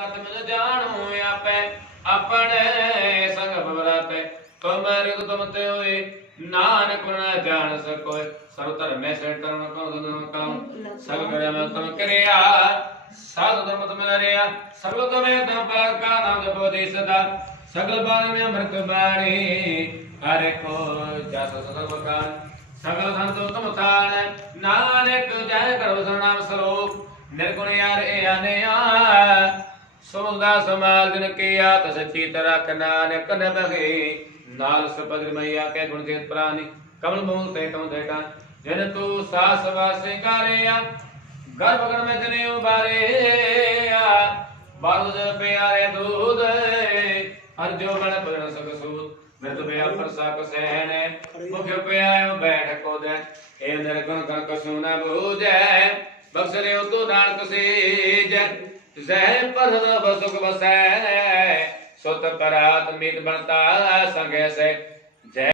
ਕਤ ਮਿਲ ਜਾਣੂ ਆਪੈ, ਆਪਣੇ ਸੰਗ ਬਵਰਾਤੇ ਤੁਮ ਰਿਤ ਤੁਮ ਤੇ ਹੋਏ, ਨਾਨਕ ਗੁਣ ਜਾਣ ਸਕੋਏ। ਸਰਵ ਧਰਮੈ ਸੇ ਧਰਮ ਕਉ ਦਨ ਕਉ ਸਭ ਕਰਿਆ ਮੈਂ ਤੁਮ ਕਰਿਆ, ਸਾਧ ਧਰਮ ਤੁਮ ਰਿਆ ਸਗਲ ਤੁਮੇ ਤਮ ਪਰ ਕਾ ਨਾਮ ਜਪੋ ਦੇ ਸਦਾ। ਸਗਲ ਬਾਣੀ ਮੈਂ ਅੰਮ੍ਰਿਤ ਬਾਣੀ, ਹਰੇ ਕੋ ਜਸ ਸਗਲ ਬਕਾਨ ਸਗਲ ਸੰਤੋ ਤੁਮ ਥਾਨ, ਨਾਨਕ ਜੈ ਕਰੋ ਸਰਨਾਮ ਸਰੂਪ। ਨਿਰਗੁਣ ਯਾਰ ਇਹ ਆਨਿਆ ਸੁਣਦਾ ਸਮਾਲ ਦਿਨ ਕੀ ਆਤ ਸੱਚੀ ਤਰਕ ਨਾਨਕ ਨ ਬਗੇ ਨਾਲ ਸਪਦਰ ਮਈਆ ਕੇ ਗੁਣ ਕੇ ਪ੍ਰਾਨੀ, ਕਮਲ ਮੂਲ ਤੇ ਤਉ ਦੇਟਾ। ਜਨ ਤੂੰ ਸਾਸ ਵਾਸੇ ਕਰਿਆ, ਗਰਭ ਗਣ ਮੈਂ ਜਨੇ ਉਬਾਰਿਆ ਬਾਲੁ ਜਨ ਪਿਆਰੇ ਦੂਧ ਹਰ ਜੋ ਬਣ ਬਣ ਸਕ ਸੂਤ। ਮੈਂ ਤੁਮੇ ਆਪਰ ਸਾਕ ਸਹਿਨ ਮੁਖ ਪਿਆਇਓ ਬੈਠ ਕੋ ਦੇ ਇਹ ਨਿਰਗੁਣ ਕਰ ਕਸੂ ਨ ਬੂਝੈ, ਬਖਸ਼ ਲਿਓ ਤੂੰ ਨਾਨਕ ਸੀਜ। ਜ਼ਹਿ ਪਰਦ ਬਸੁਖ ਬਸੈ ਸੁਤ ਪਰਾਤ ਮੀਤ ਬਣਤਾ ਸੰਗੈ ਸੇ। ਜੈ